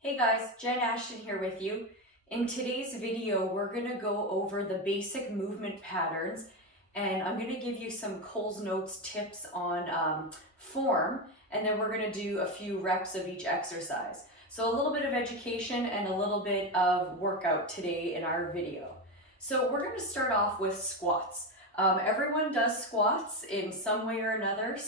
Hey guys, Jen Ashton here with you. In today's video, we're going to go over the basic movement patterns, and I'm going to give you some Coles Notes tips on form, and then we're going to do a few reps of each exercise. So a little bit of education and a little bit of workout today in our video. So we're going to start off with squats. Everyone does squats in some way or another,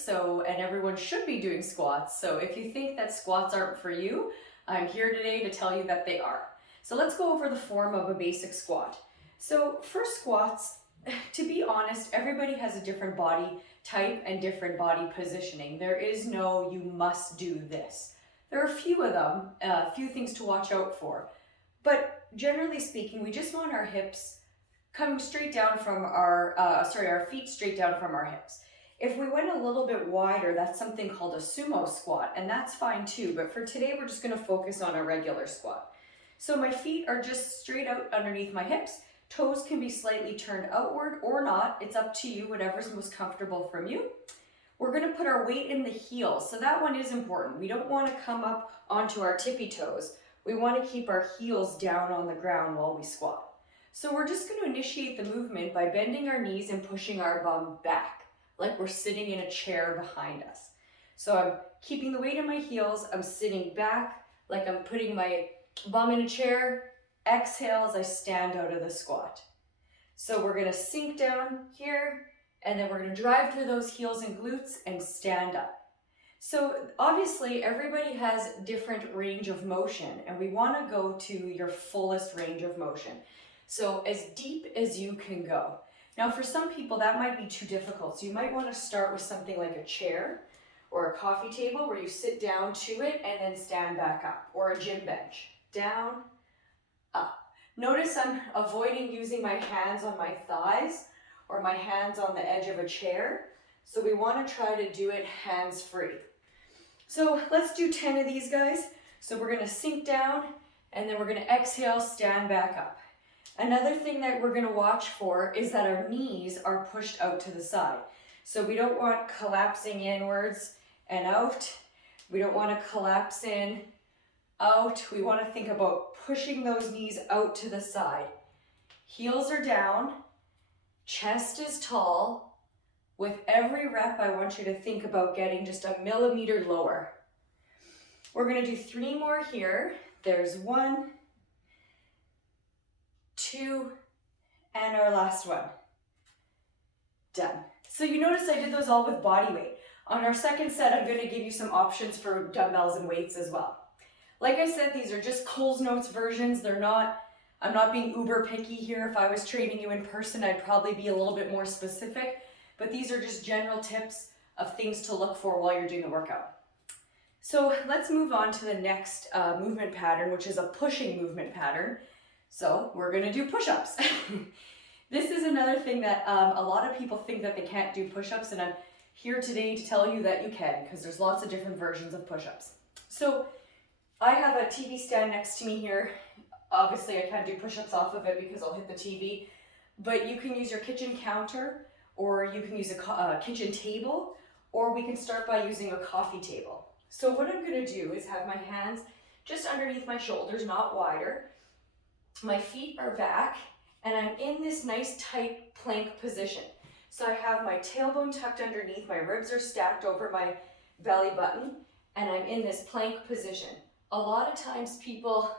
and everyone should be doing squats. So if you think that squats aren't for you, I'm here today to tell you that they are. So let's go over the form of a basic squat. So for squats, to be honest, everybody has a different body type and different body positioning. There is no, you must do this. There are a few of them, a few things to watch out for. But generally speaking, we just want our hips coming straight down from our feet straight down from our hips. If we went a little bit wider, that's something called a sumo squat, and that's fine too, but for today we're just going to focus on a regular squat. So my feet are just straight out underneath my hips. Toes can be slightly turned outward or not. It's up to you, whatever's most comfortable from you. We're going to put our weight in the heels, so that one is important. We don't want to come up onto our tippy toes. We want to keep our heels down on the ground while we squat. So we're just going to initiate the movement by bending our knees and pushing our bum back, like we're sitting in a chair behind us. So I'm keeping the weight in my heels, I'm sitting back like I'm putting my bum in a chair. Exhale as I stand out of the squat. So we're gonna sink down here, and then we're gonna drive through those heels and glutes and stand up. So obviously everybody has different range of motion, and we wanna go to your fullest range of motion. So as deep as you can go. Now for some people that might be too difficult, so you might want to start with something like a chair or a coffee table where you sit down to it and then stand back up, or a gym bench. Down, up. Notice I'm avoiding using my hands on my thighs or my hands on the edge of a chair, so we want to try to do it hands-free. So let's do 10 of these guys. So we're going to sink down and then we're going to exhale, stand back up. Another thing that we're going to watch for is that our knees are pushed out to the side. So we don't want collapsing inwards and out. We don't want to collapse in, out. We want to think about pushing those knees out to the side. Heels are down, chest is tall. With every rep, I want you to think about getting just a millimeter lower. We're going to do 3 more here. There's 1, 2, and our last one. Done. So you notice I did those all with body weight. On our second set, I'm going to give you some options for dumbbells and weights as well. Like I said, these are just Coles Notes versions. I'm not being uber picky here. If I was training you in person, I'd probably be a little bit more specific, but these are just general tips of things to look for while you're doing the workout. So let's move on to the next movement pattern, which is a pushing movement pattern. So we're going to do push-ups. This is another thing that a lot of people think that they can't do push-ups, and I'm here today to tell you that you can, because there's lots of different versions of push-ups. So I have a TV stand next to me here. Obviously I can't do push-ups off of it because I'll hit the TV, but you can use your kitchen counter, or you can use a kitchen table, or we can start by using a coffee table. So what I'm going to do is have my hands just underneath my shoulders, not wider. My feet are back, and I'm in this nice tight plank position. So I have my tailbone tucked underneath, my ribs are stacked over my belly button, and I'm in this plank position. A lot of times people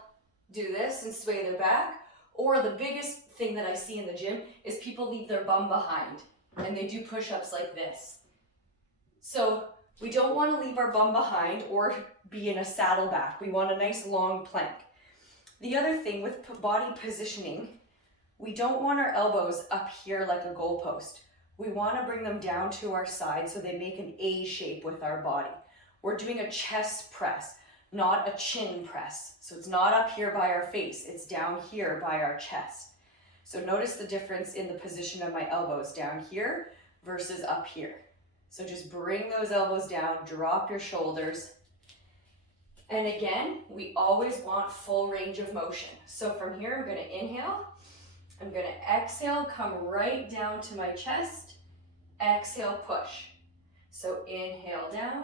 do this and sway their back, or the biggest thing that I see in the gym is people leave their bum behind, and they do push-ups like this. So we don't want to leave our bum behind or be in a saddle back. We want a nice long plank. The other thing with body positioning, we don't want our elbows up here like a goalpost. We want to bring them down to our side so they make an A shape with our body. We're doing a chest press, not a chin press. So it's not up here by our face, it's down here by our chest. So notice the difference in the position of my elbows down here versus up here. So just bring those elbows down, drop your shoulders. And again, we always want full range of motion. So from here, I'm going to inhale. I'm going to exhale, come right down to my chest. Exhale, push. So inhale down,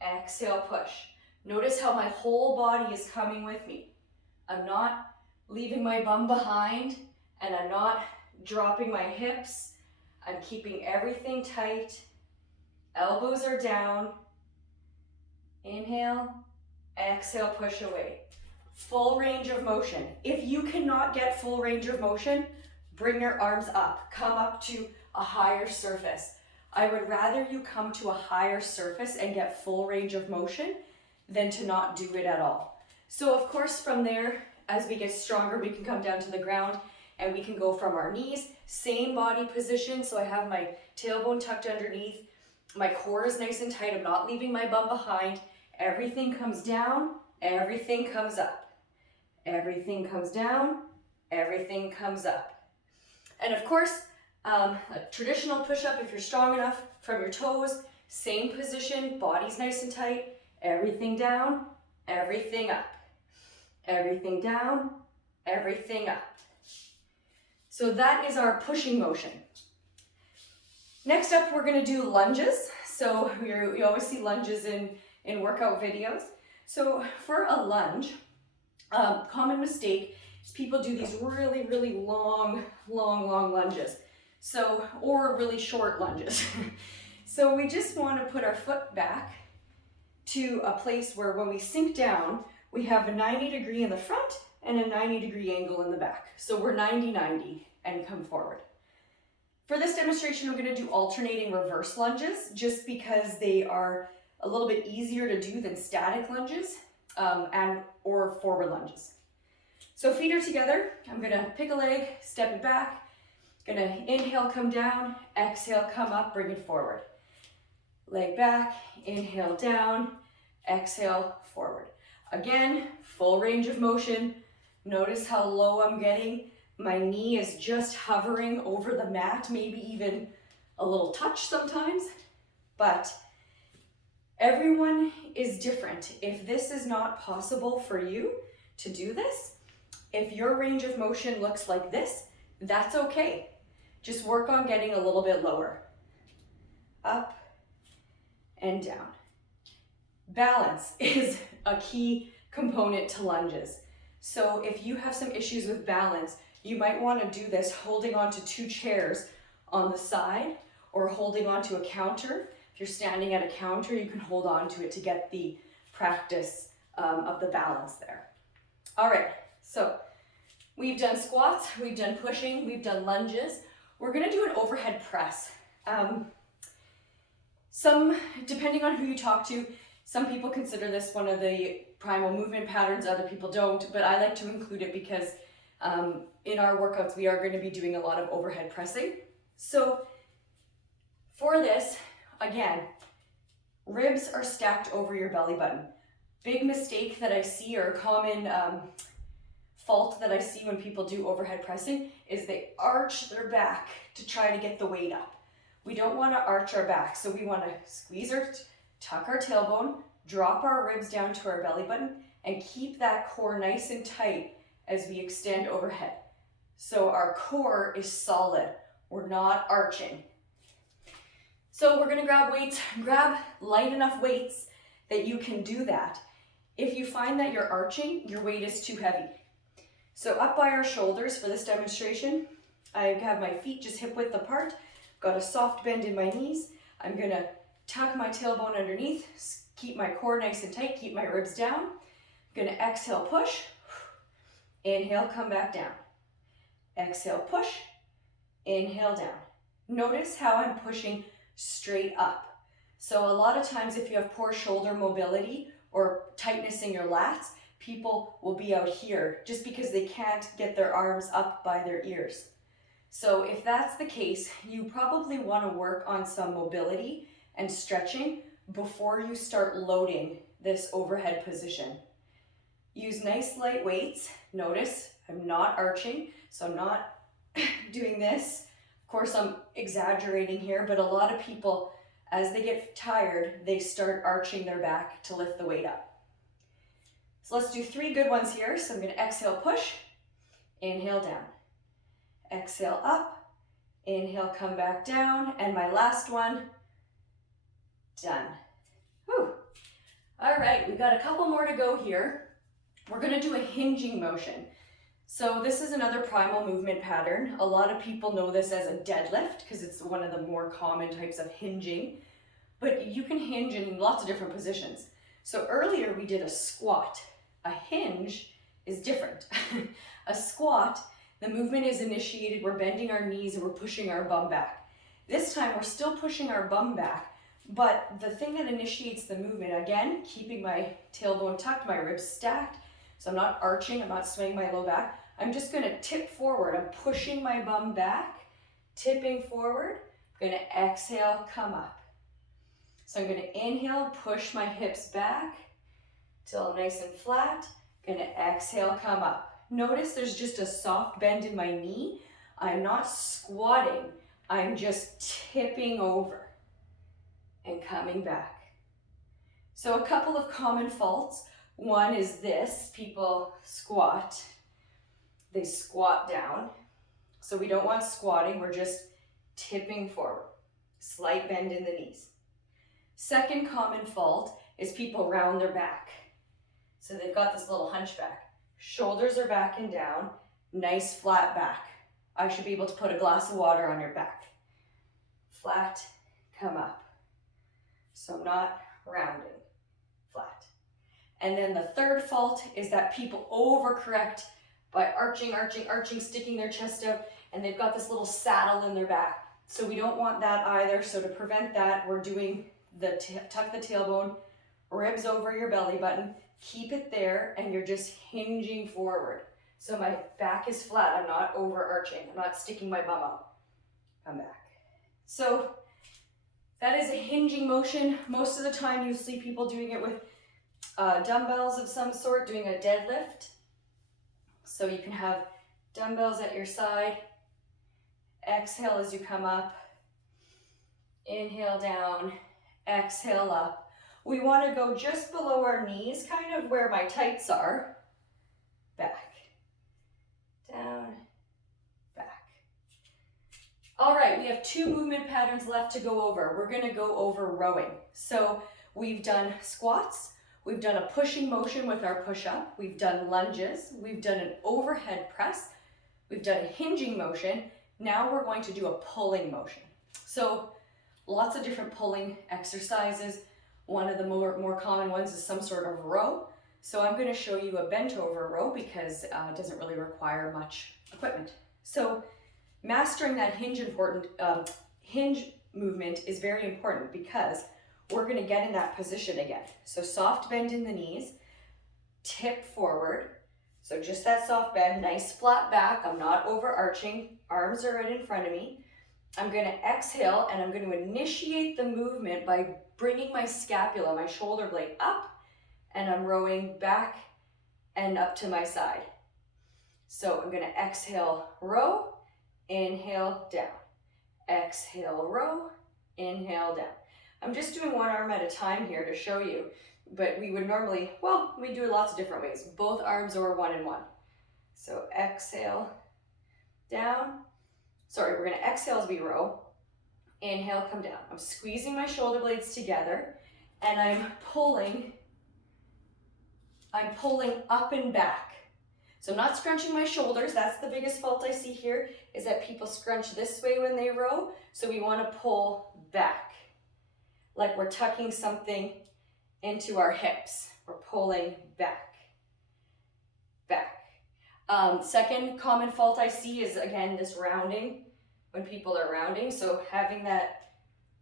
exhale, push. Notice how my whole body is coming with me. I'm not leaving my bum behind, and I'm not dropping my hips. I'm keeping everything tight. Elbows are down. Inhale, exhale, push away. Full range of motion. If you cannot get full range of motion, bring your arms up. Come up to a higher surface. I would rather you come to a higher surface and get full range of motion than to not do it at all. So of course from there, as we get stronger, we can come down to the ground and we can go from our knees, same body position. So I have my tailbone tucked underneath. My core is nice and tight. I'm not leaving my bum behind. Everything comes down, everything comes up. Everything comes down, everything comes up. And of course, a traditional push-up, if you're strong enough, from your toes, same position, body's nice and tight, everything down, everything up. Everything down, everything up. So that is our pushing motion. Next up, we're gonna do lunges. So you always see lunges in workout videos. So for a lunge, common mistake is people do these really, really long lunges. So, or really short lunges. So we just want to put our foot back to a place where when we sink down, we have a 90-degree in the front and a 90-degree angle in the back. So we're 90-90 and come forward. For this demonstration, I'm going to do alternating reverse lunges just because they are a little bit easier to do than static lunges or forward lunges. So feet are together. I'm going to pick a leg, step it back. Going to inhale, come down, exhale, come up, bring it forward. Leg back, inhale down, exhale forward. Again, full range of motion. Notice how low I'm getting. My knee is just hovering over the mat, maybe even a little touch sometimes, but everyone is different. If this is not possible for you to do this, if your range of motion looks like this, that's okay. Just work on getting a little bit lower. Up and down. Balance is a key component to lunges. So if you have some issues with balance, you might want to do this holding onto two chairs on the side or holding onto a counter. If you're standing at a counter, you can hold on to it to get the practice of the balance there. All right, so we've done squats, we've done pushing, we've done lunges. We're gonna do an overhead press. Depending on who you talk to, some people consider this one of the primal movement patterns, other people don't, but I like to include it because in our workouts, we are going to be doing a lot of overhead pressing. So for this, again, ribs are stacked over your belly button. Big mistake that I see, or a common fault that I see when people do overhead pressing, is they arch their back to try to get the weight up. We don't want to arch our back, so we want to squeeze tuck our tailbone, drop our ribs down to our belly button, and keep that core nice and tight as we extend overhead. So our core is solid. We're not arching. So we're gonna grab weights, grab light enough weights that you can do that. If you find that you're arching, your weight is too heavy. So up by our shoulders for this demonstration, I have my feet just hip width apart, got a soft bend in my knees. I'm gonna tuck my tailbone underneath, keep my core nice and tight, keep my ribs down. I'm gonna exhale, push. Inhale, come back down. Exhale, push. Inhale, down. Notice how I'm pushing straight up. So a lot of times if you have poor shoulder mobility or tightness in your lats, people will be out here just because they can't get their arms up by their ears. So if that's the case, you probably want to work on some mobility and stretching before you start loading this overhead position. Use nice light weights. Notice I'm not arching, so I'm not doing this. Of course, I'm exaggerating here, but a lot of people, as they get tired, they start arching their back to lift the weight up. So let's do 3 good ones here. So I'm going to exhale, push, inhale, down. Exhale, up, inhale, come back down, and my last one, done. Whew. All right, we got a couple more to go here. We're gonna do a hinging motion. So this is another primal movement pattern. A lot of people know this as a deadlift because it's one of the more common types of hinging, but you can hinge in lots of different positions. So earlier we did a squat. A hinge is different. A squat, the movement is initiated, we're bending our knees and we're pushing our bum back. This time we're still pushing our bum back, but the thing that initiates the movement, again, keeping my tailbone tucked, my ribs stacked, so I'm not arching, I'm not swaying my low back. I'm just gonna tip forward. I'm pushing my bum back, tipping forward. I'm gonna exhale, come up. So I'm gonna inhale, push my hips back till I'm nice and flat. Gonna exhale, come up. Notice there's just a soft bend in my knee. I'm not squatting. I'm just tipping over and coming back. So a couple of common faults. One is this, people squat. They squat down. So we don't want squatting, we're just tipping forward. Slight bend in the knees. Second common fault is people round their back. So they've got this little hunchback. Shoulders are back and down, nice flat back. I should be able to put a glass of water on your back. Flat, come up. So I'm not rounding, flat. And then the third fault is that people overcorrect by arching, sticking their chest out, and they've got this little saddle in their back. So we don't want that either. So to prevent that, we're doing the tuck the tailbone, ribs over your belly button, keep it there, and you're just hinging forward. So my back is flat, I'm not overarching, I'm not sticking my bum out. Come back. So that is a hinging motion. Most of the time you see people doing it with dumbbells of some sort, doing a deadlift. So you can have dumbbells at your side. Exhale as you come up. Inhale down, exhale up. We want to go just below our knees, kind of where my tights are. Back, down, back. All right, we have 2 movement patterns left to go over. We're going to go over rowing. So we've done squats. We've done a pushing motion with our push-up. We've done lunges. We've done an overhead press. We've done a hinging motion. Now we're going to do a pulling motion. So lots of different pulling exercises. One of the more common ones is some sort of row. So I'm going to show you a bent over row because it doesn't really require much equipment. So mastering that hinge movement is very important because we're going to get in that position again. So soft bend in the knees, tip forward. So just that soft bend, nice flat back. I'm not overarching. Arms are right in front of me. I'm going to exhale and I'm going to initiate the movement by bringing my scapula, my shoulder blade up, and I'm rowing back and up to my side. So I'm going to exhale, row, inhale, down. Exhale, row, inhale, down. I'm just doing one arm at a time here to show you, but we would normally, well, we do it lots of different ways. Both arms or one and one. So exhale, down. Sorry, we're going to exhale as we row. Inhale, come down. I'm squeezing my shoulder blades together and I'm pulling up and back. So I'm not scrunching my shoulders. That's the biggest fault I see here, is that people scrunch this way when they row. So we want to pull back, like we're tucking something into our hips. We're pulling back, back. Second common fault I see is, again, this rounding, when people are rounding. So having that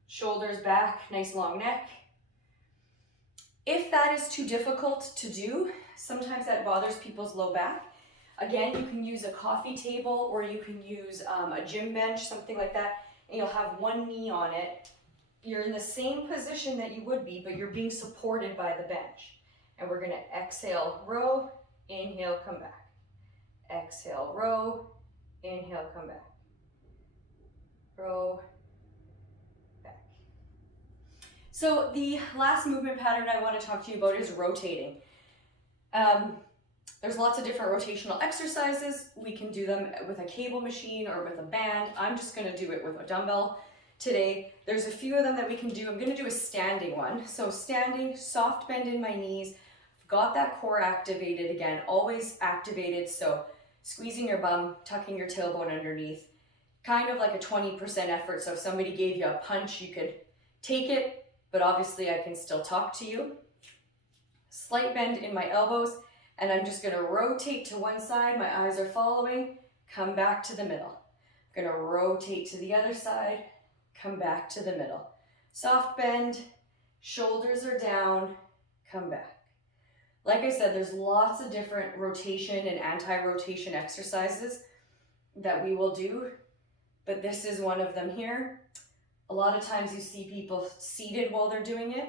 shoulders back, nice long neck. If that is too difficult to do, sometimes that bothers people's low back. Again, you can use a coffee table or you can use a gym bench, something like that, and you'll have one knee on it. You're in the same position that you would be, but you're being supported by the bench. And we're gonna exhale, row, inhale, come back. Exhale, row, inhale, come back. Row, back. So the last movement pattern I want to talk to you about is rotating. There's lots of different rotational exercises. We can do them with a cable machine or with a band. I'm just going to do it with a dumbbell today. There's a few of them that we can do. I'm gonna do a standing one. So standing, soft bend in my knees, got that core activated again, always activated. So squeezing your bum, tucking your tailbone underneath, kind of like a 20% effort. So if somebody gave you a punch, you could take it, but obviously I can still talk to you. Slight bend in my elbows, and I'm just gonna rotate to one side. My eyes are following, come back to the middle. I'm gonna rotate to the other side, come back to the middle. Soft bend, shoulders are down, come back. Like I said, there's lots of different rotation and anti-rotation exercises that we will do, but this is one of them here. A lot of times you see people seated while they're doing it.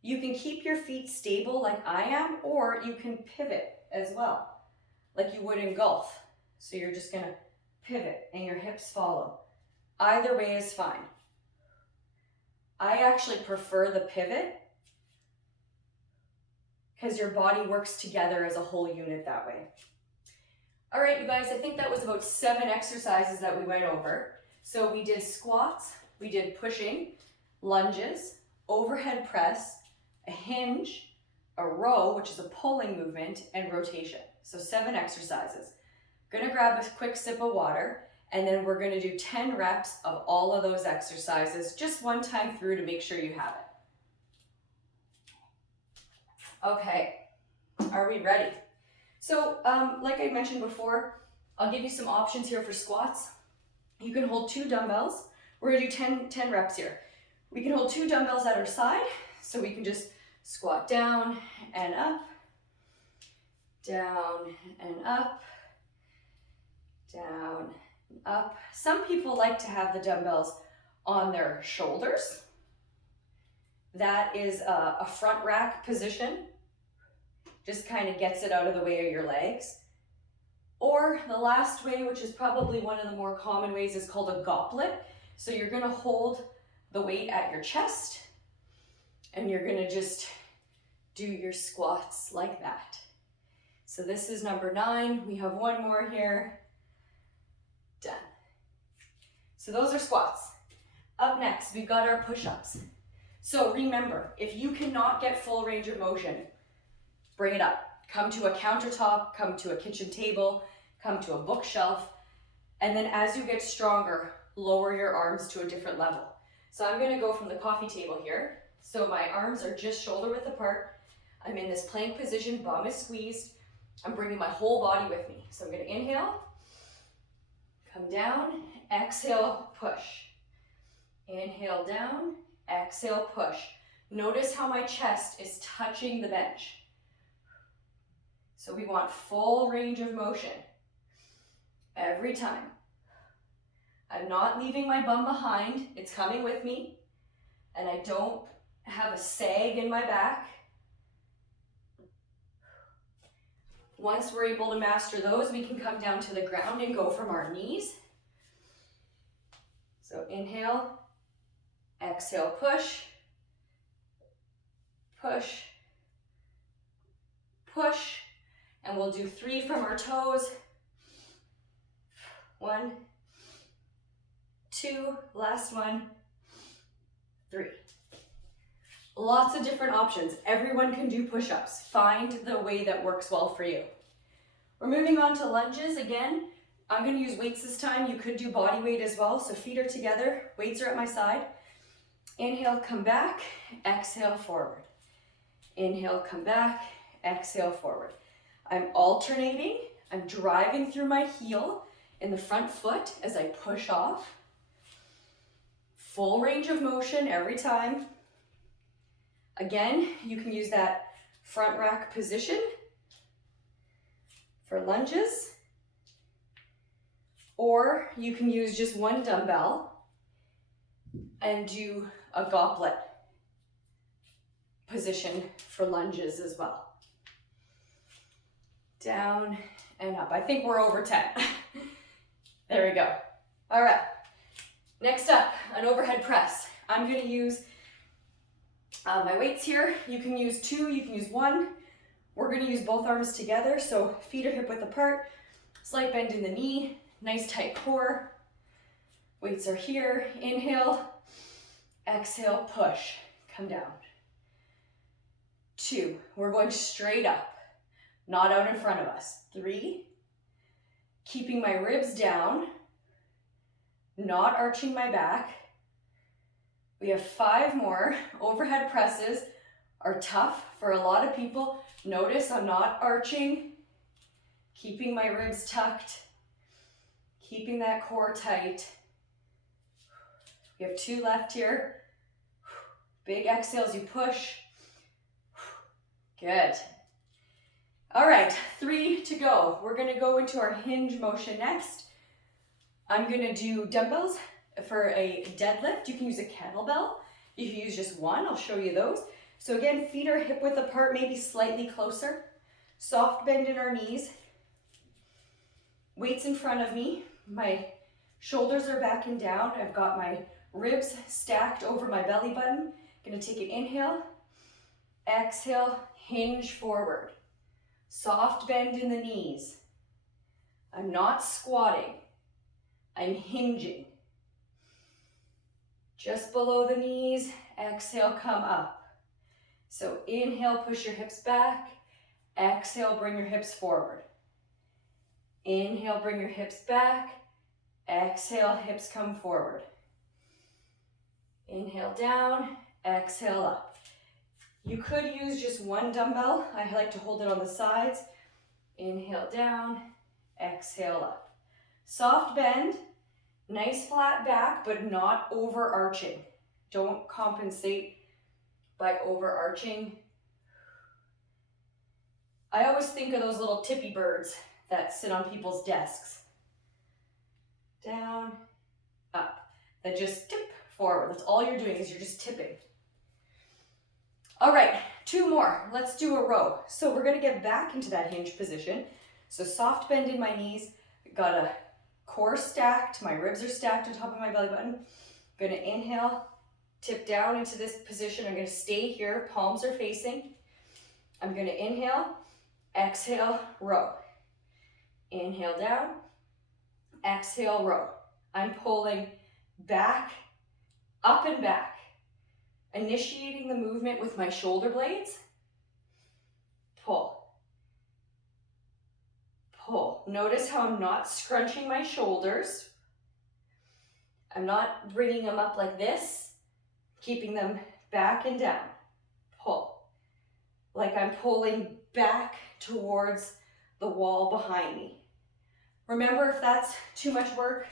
You can keep your feet stable like I am, or you can pivot as well, like you would in golf. So you're just gonna pivot and your hips follow. Either way is fine. I actually prefer the pivot because your body works together as a whole unit that way. All right, you guys, I think that was about 7 exercises that we went over. So we did squats, we did pushing, lunges, overhead press, a hinge, a row, which is a pulling movement, and rotation. So 7 exercises. Gonna grab a quick sip of water, and then we're gonna do 10 reps of all of those exercises, just one time through to make sure you have it. Okay, are we ready? So like I mentioned before, I'll give you some options here for squats. You can hold 2 dumbbells. We're gonna do 10 reps here. We can hold 2 dumbbells at our side, so we can just squat down and up, down and up, down and up. Some people like to have the dumbbells on their shoulders. That is a front rack position. Just kind of gets it out of the way of your legs. Or the last way, which is probably one of the more common ways, is called a goblet. So you're gonna hold the weight at your chest and you're gonna just do your squats like that. So this is number 9. We have one more here. Done. So those are squats. Up next, we've got our push-ups. So remember, if you cannot get full range of motion, bring it up. Come to a countertop, come to a kitchen table, come to a bookshelf, and then as you get stronger, lower your arms to a different level. So I'm gonna go from the coffee table here. So my arms are just shoulder width apart. I'm in this plank position, bum is squeezed. I'm bringing my whole body with me. So I'm gonna inhale, come down, exhale, push. Inhale down, exhale, push. Notice how my chest is touching the bench. So we want full range of motion every time. I'm not leaving my bum behind, it's coming with me, and I don't have a sag in my back. Once we're able to master those, we can come down to the ground and go from our knees. So inhale, exhale, push, push, push, and we'll do 3 from our toes. 1, 2, last one, 3. Lots of different options. Everyone can do push-ups. Find the way that works well for you. We're moving on to lunges again. I'm gonna use weights this time. You could do body weight as well. So feet are together, weights are at my side. Inhale, come back, exhale, forward. Inhale, come back, exhale, forward. I'm alternating. I'm driving through my heel in the front foot as I push off. Full range of motion every time. Again, you can use that front rack position for lunges, or you can use just one dumbbell and do a goblet position for lunges as well. Down and up. I think we're over 10. There we go. All right. Next up, an overhead press. I'm going to use my weights here. You can use 2, you can use 1. We're going to use both arms together, so feet are hip width apart, slight bend in the knee, nice tight core. Weights are here. Inhale, exhale, push, come down. 2, we're going straight up, not out in front of us. 3, keeping my ribs down, not arching my back. We have 5 more. Overhead presses are tough for a lot of people. Notice I'm not arching, keeping my ribs tucked, keeping that core tight. We have 2 left here. Big exhales, you push. Good. All right, 3 to go. We're gonna go into our hinge motion next. I'm gonna do dumbbells for a deadlift. You can use a kettlebell. You can use just one, I'll show you those. So again, feet are hip width apart, maybe slightly closer. Soft bend in our knees. Weights in front of me. My shoulders are back and down. I've got my ribs stacked over my belly button. Gonna take an inhale, exhale, hinge forward. Soft bend in the knees. I'm not squatting. I'm hinging. Just below the knees, exhale, come up. So inhale, push your hips back. Exhale, bring your hips forward. Inhale, bring your hips back. Exhale, hips come forward. Inhale down, exhale up. You could use just one dumbbell. I like to hold it on the sides. Inhale down, exhale up. Soft bend, nice flat back, but not overarching. Don't compensate by overarching. I always think of those little tippy birds that sit on people's desks. Down, up. That just tip forward. That's all you're doing, is you're just tipping. All right, 2 more. Let's do a row. So we're gonna get back into that hinge position. So soft bend in my knees. Got a core stacked. My ribs are stacked on top of my belly button. Gonna inhale, tip down into this position. I'm gonna stay here, palms are facing. I'm gonna inhale, exhale, row. Inhale down, exhale, row. I'm pulling back, up and back. Initiating the movement with my shoulder blades. Pull. Pull. Notice how I'm not scrunching my shoulders. I'm not bringing them up like this, keeping them back and down. Pull. Like I'm pulling back towards the wall behind me. Remember, if that's too much work,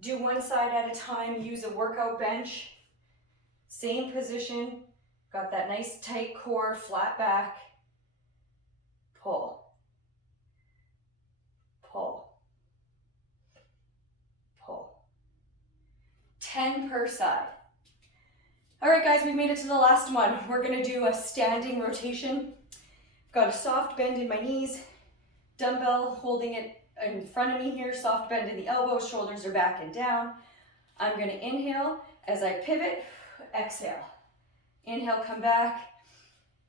do one side at a time. Use a workout bench. Same position, got that nice tight core, flat back. Pull. Pull. Pull. 10 per side. All right, guys, we've made it to the last one. We're gonna do a standing rotation. Got a soft bend in my knees, dumbbell holding it in front of me here, soft bend in the elbows, shoulders are back and down. I'm gonna inhale as I pivot. Exhale. Inhale, come back.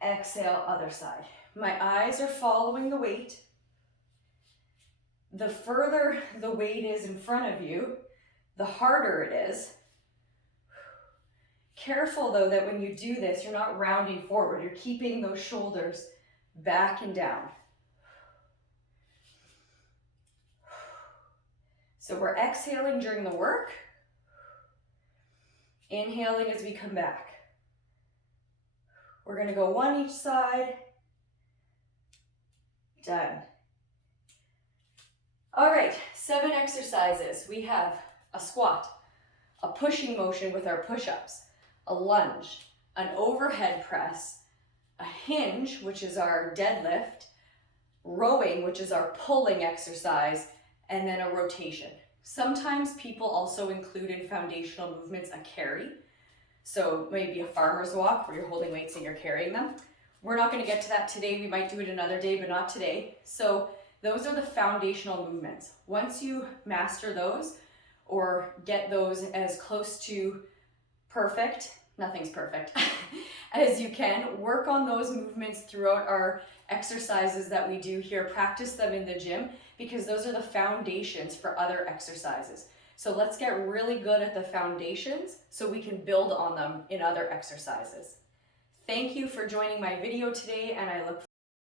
Exhale, other side. My eyes are following the weight. The further the weight is in front of you, the harder it is. Careful though that when you do this, you're not rounding forward. You're keeping those shoulders back and down. So we're exhaling during the work. Inhaling as we come back. We're gonna go 1 each side. Done. All right, 7 exercises. We have a squat, a pushing motion with our push-ups, a lunge, an overhead press, a hinge, which is our deadlift, rowing, which is our pulling exercise, and then a rotation. Sometimes people also include in foundational movements a carry. So maybe a farmer's walk where you're holding weights and you're carrying them. We're not going to get to that today. We might do it another day, but not today. So those are the foundational movements. Once you master those or get those as close to perfect, nothing's perfect, as you can, work on those movements throughout our exercises that we do here. Practice them in the gym because those are the foundations for other exercises. So let's get really good at the foundations so we can build on them in other exercises. Thank you for joining my video today, and I look